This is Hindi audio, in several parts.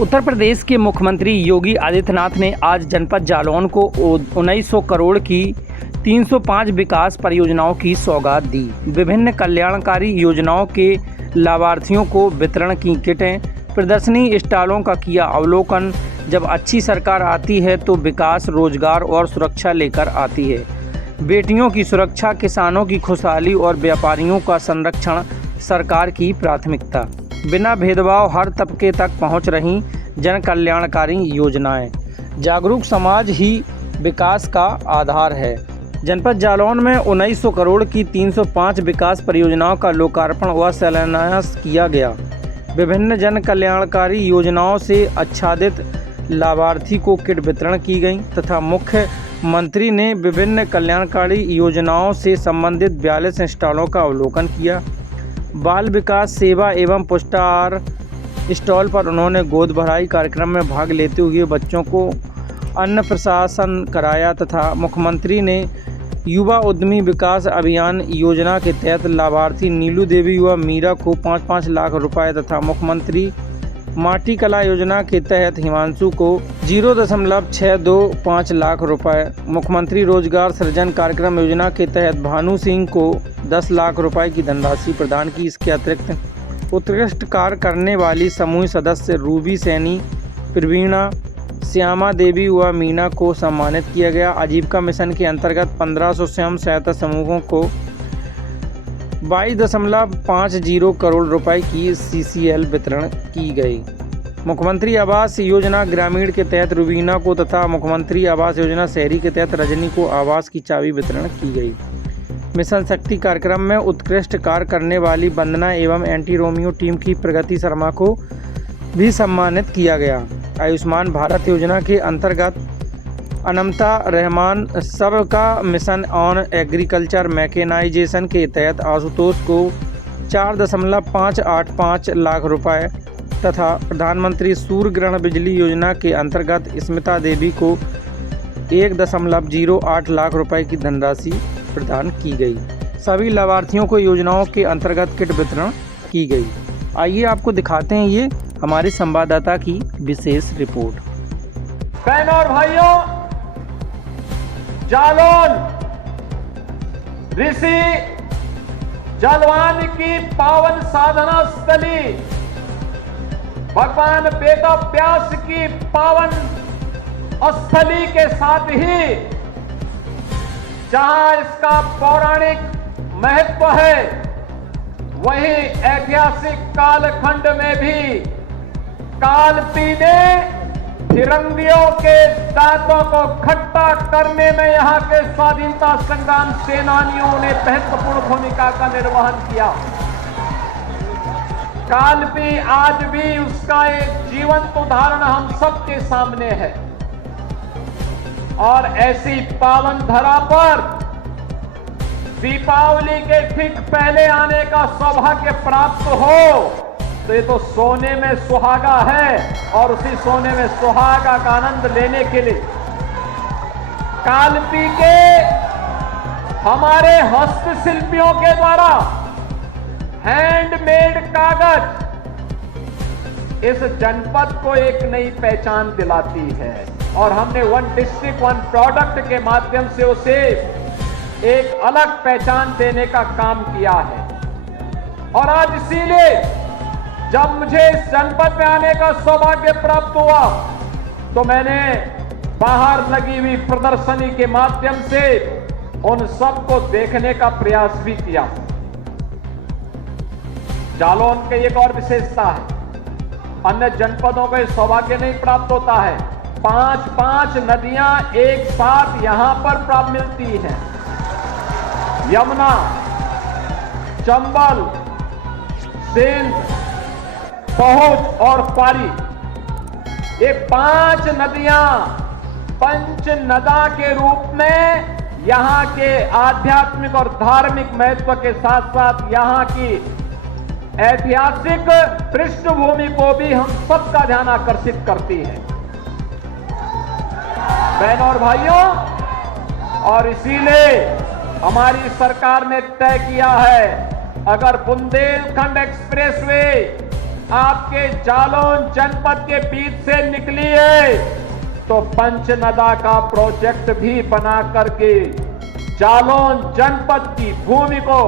उत्तर प्रदेश के मुख्यमंत्री योगी आदित्यनाथ ने आज जनपद जालौन को 1900 करोड़ की 305 विकास परियोजनाओं की सौगात दी। विभिन्न कल्याणकारी योजनाओं के लाभार्थियों को वितरण की किटें, प्रदर्शनी स्टॉलों का किया अवलोकन। जब अच्छी सरकार आती है तो विकास, रोजगार और सुरक्षा लेकर आती है। बेटियों की सुरक्षा, किसानों की खुशहाली और व्यापारियों का संरक्षण सरकार की प्राथमिकता। बिना भेदभाव हर तबके तक पहुंच रही जन कल्याणकारी योजनाएं। जागरूक समाज ही विकास का आधार है। जनपद जालौन में 1900 करोड़ की 305 विकास परियोजनाओं का लोकार्पण व शिलान्यास किया गया। विभिन्न जन कल्याणकारी योजनाओं से आच्छादित लाभार्थी को किट वितरण की गई तथा मुख्यमंत्री ने विभिन्न कल्याणकारी योजनाओं से संबंधित 42 स्टॉलों का अवलोकन किया। बाल विकास, सेवा एवं पुष्टाहार स्टॉल पर उन्होंने गोद भराई कार्यक्रम में भाग लेते हुए बच्चों को अन्न प्रशासन कराया तथा मुख्यमंत्री ने युवा उद्यमी विकास अभियान योजना के तहत लाभार्थी नीलू देवी व मीरा को 5-5 लाख रुपए तथा मुख्यमंत्री माटी कला योजना के तहत हिमांशु को 0.625 लाख रुपए, मुख्यमंत्री रोजगार सृजन कार्यक्रम योजना के तहत भानु सिंह को 10 लाख रुपए की धनराशि प्रदान की। इसके अतिरिक्त उत्कृष्ट कार्य करने वाली समूह सदस्य रूबी सैनी, प्रवीणा, श्यामा देवी व मीना को सम्मानित किया गया। आजीविका मिशन के अंतर्गत 1500 स्वयं सहायता समूहों को 22.50 करोड़ रुपए की CCL वितरण की गई। मुख्यमंत्री आवास योजना ग्रामीण के तहत रुबीना को तथा मुख्यमंत्री आवास योजना शहरी के तहत रजनी को आवास की चाबी वितरण की गई। मिशन शक्ति कार्यक्रम में उत्कृष्ट कार्य करने वाली वंदना एवं एंटी रोमियो टीम की प्रगति शर्मा को भी सम्मानित किया गया। आयुष्मान भारत योजना के अंतर्गत अनमता रहमान, सबका मिशन ऑन एग्रीकल्चर मैकेनाइजेशन के तहत आशुतोष को 4.585 लाख रुपए तथा प्रधानमंत्री सूर्य ग्रहण बिजली योजना के अंतर्गत स्मिता देवी को 1.08 लाख रुपए की धनराशि प्रदान की गई। सभी लाभार्थियों को योजनाओं के अंतर्गत किट वितरण की गई। आइए आपको दिखाते हैं ये हमारे संवाददाता की विशेष रिपोर्ट। बहनों और भाइयों, जालौन ऋषि जलवान की पावन साधना स्थली, भगवान वेद व्यास की पावन स्थली के साथ ही जहां इसका पौराणिक महत्व है, वहीं ऐतिहासिक कालखंड में भी कालपी ने फिरंगियों के दांतों को खट्टा करने में यहां के स्वाधीनता संग्राम सेनानियों ने महत्वपूर्ण भूमिका का निर्वहन किया। कालपी आज भी उसका एक जीवंत उदाहरण हम सबके सामने है और ऐसी पावन धरा पर दीपावली के ठीक पहले आने का सौभाग्य प्राप्त हो तो ये तो सोने में सुहागा है और उसी सोने में सुहागा का आनंद लेने के लिए कालपी के हमारे हस्तशिल्पियों के द्वारा हैंडमेड कागज इस जनपद को एक नई पहचान दिलाती है और हमने वन डिस्ट्रिक्ट वन प्रोडक्ट के माध्यम से उसे एक अलग पहचान देने का काम किया है। और आज इसीलिए जब मुझे इस जनपद में आने का सौभाग्य प्राप्त हुआ तो मैंने बाहर लगी हुई प्रदर्शनी के माध्यम से उन सबको देखने का प्रयास भी किया। जालौन की एक और विशेषता है, अन्य जनपदों को सौभाग्य नहीं प्राप्त होता है। 5-5 नदियां एक साथ यहां पर प्राप्त मिलती हैं। यमुना, चंबल, सिंध, पहुंच और पारी, ये 5 नदियां पंचनदा के रूप में यहां के आध्यात्मिक और धार्मिक महत्व के साथ साथ यहां की ऐतिहासिक पृष्ठभूमि को भी हम सबका ध्यान आकर्षित करती है। बहनों और भाइयों, और इसीलिए हमारी सरकार ने तय किया है, अगर बुंदेलखंड एक्सप्रेसवे आपके जालौन जनपद के बीच से निकली है तो पंचनदा का प्रोजेक्ट भी बना करके जालौन जनपद की भूमि को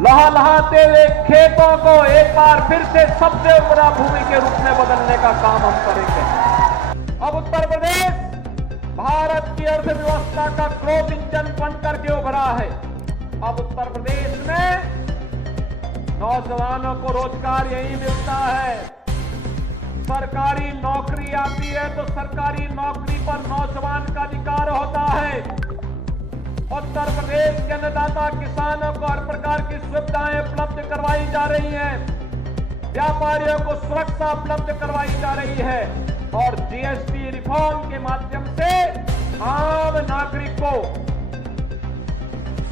लहलहाते हुए खेतों को एक बार फिर से सबसे बड़ा भूमि के रूप में बदलने का काम हम करेंगे। अब उत्तर प्रदेश भारत की अर्थव्यवस्था का ग्रोथ इंजन बनकर के उभरा है। अब उत्तर प्रदेश में नौजवानों को रोजगार यही मिलता है। सरकारी नौकरी आती है तो सरकारी नौकरी पर नौजवान का अधिकार होता है। उत्तर प्रदेश के अन्नदाता किसानों को हर प्रकार की सुविधाएं उपलब्ध करवाई जा रही हैं। व्यापारियों को सुरक्षा उपलब्ध करवाई जा रही है और जीएसटी रिफॉर्म के माध्यम से आम नागरिक को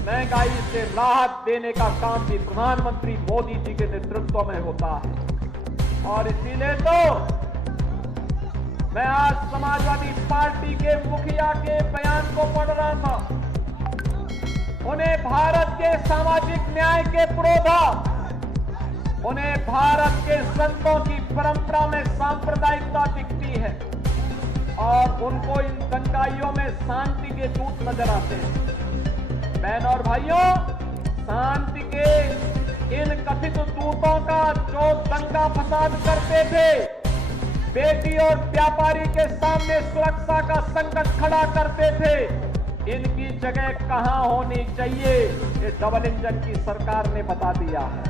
महंगाई से राहत देने का काम भी प्रधानमंत्री मोदी जी के नेतृत्व में होता है। और इसीलिए तो मैं आज समाजवादी पार्टी के मुखिया के बयान को पढ़ रहा था। उन्हें भारत के सामाजिक न्याय के पुरोधा, उन्हें भारत के संतों की परंपरा में सांप्रदायिकता दिखती है और उनको इन दंगाइयों में शांति के दूत नजर आते हैं। बहन और भाइयों, शांति के इन कथित दूतों का जो दंगा फसाद करते थे, बेटी और व्यापारी के सामने सुरक्षा का संकट खड़ा करते थे, इनकी जगह कहां होनी चाहिए ये डबल इंजन की सरकार ने बता दिया है।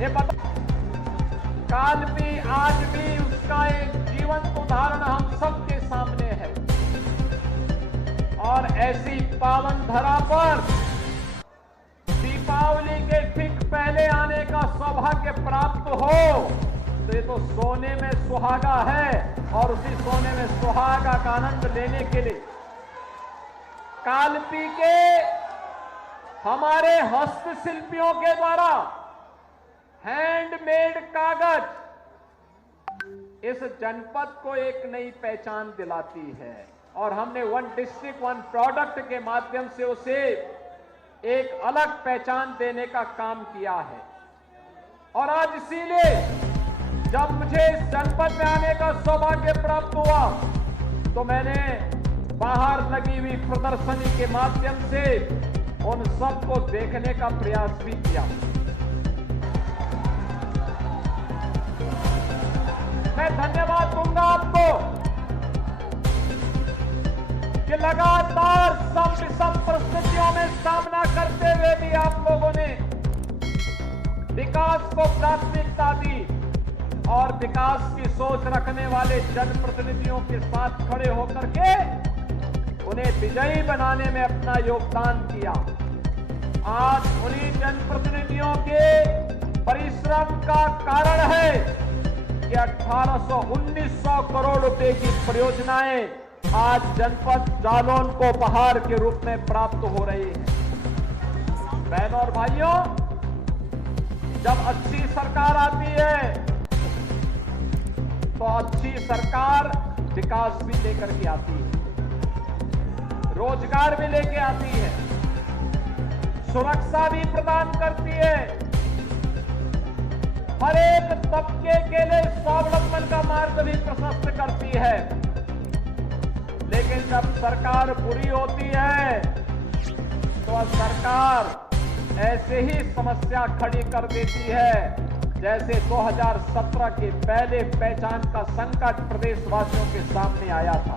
ये बता काल भी आज भी उसका एक जीवंत उदाहरण हम सबके सामने है। और ऐसी पावन धरा पर दीपावली के ठीक पहले आने का सौभाग्य प्राप्त हो तो ये तो सोने में सुहागा है और उसी सोने में सुहागा का आनंद लेने के लिए कालपी के हमारे हस्तशिल्पियों के द्वारा हैंडमेड कागज इस जनपद को एक नई पहचान दिलाती है। और हमने वन डिस्ट्रिक्ट वन प्रोडक्ट के माध्यम से उसे एक अलग पहचान देने का काम किया है। और आज इसीलिए जब मुझे इस जनपद में आने का सौभाग्य प्राप्त हुआ तो मैंने बाहर लगी हुई प्रदर्शनी के माध्यम से उन सबको देखने का प्रयास भी किया। मैं धन्यवाद दूंगा आपको कि लगातार सब परिस्थितियों में सामना करते हुए भी आप लोगों ने विकास को प्राथमिकता दी और विकास की सोच रखने वाले जनप्रतिनिधियों के साथ खड़े होकर के उन्हें विजयी बनाने में अपना योगदान किया। आज उन्हीं जनप्रतिनिधियों के परिश्रम का कारण है कि 1800-1900 करोड़ रुपए की परियोजनाएं आज जनपद जालौन को उपहार के रूप में प्राप्त हो रही है। बहनों और भाइयों, जब अच्छी सरकार आती है तो अच्छी सरकार विकास भी लेकर के आती है, रोजगार भी लेके आती है, सुरक्षा भी प्रदान करती है, हर एक तबके के लिए स्वावलंबन का मार्ग भी प्रशस्त करती है। लेकिन जब सरकार बुरी होती है तो सरकार ऐसे ही समस्या खड़ी कर देती है जैसे 2017 के पहले पहचान का संकट प्रदेशवासियों के सामने आया था।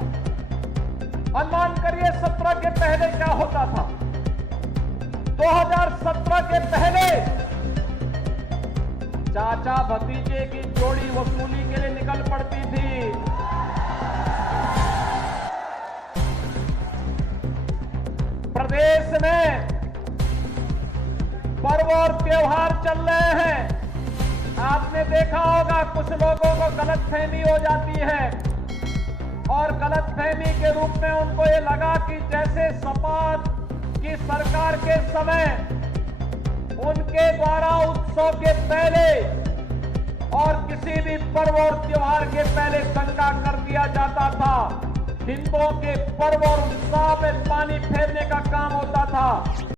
अनुमान करिए 17 के पहले क्या होता था। 2017 के पहले चाचा भतीजे की जोड़ी वसूली के लिए निकल पड़ती थी। प्रदेश में पर्व और त्योहार चल रहे हैं। आपने देखा होगा कुछ लोगों को गलतफहमी हो जाती है और गलतफहमी के रूप में उनको ये लगा कि जैसे सपा की सरकार के समय उनके द्वारा उत्सव के पहले और किसी भी पर्व और त्योहार के पहले दंगा कर दिया जाता था, हिंदुओं के पर्व और उत्सव में पानी फेरने का काम होता था।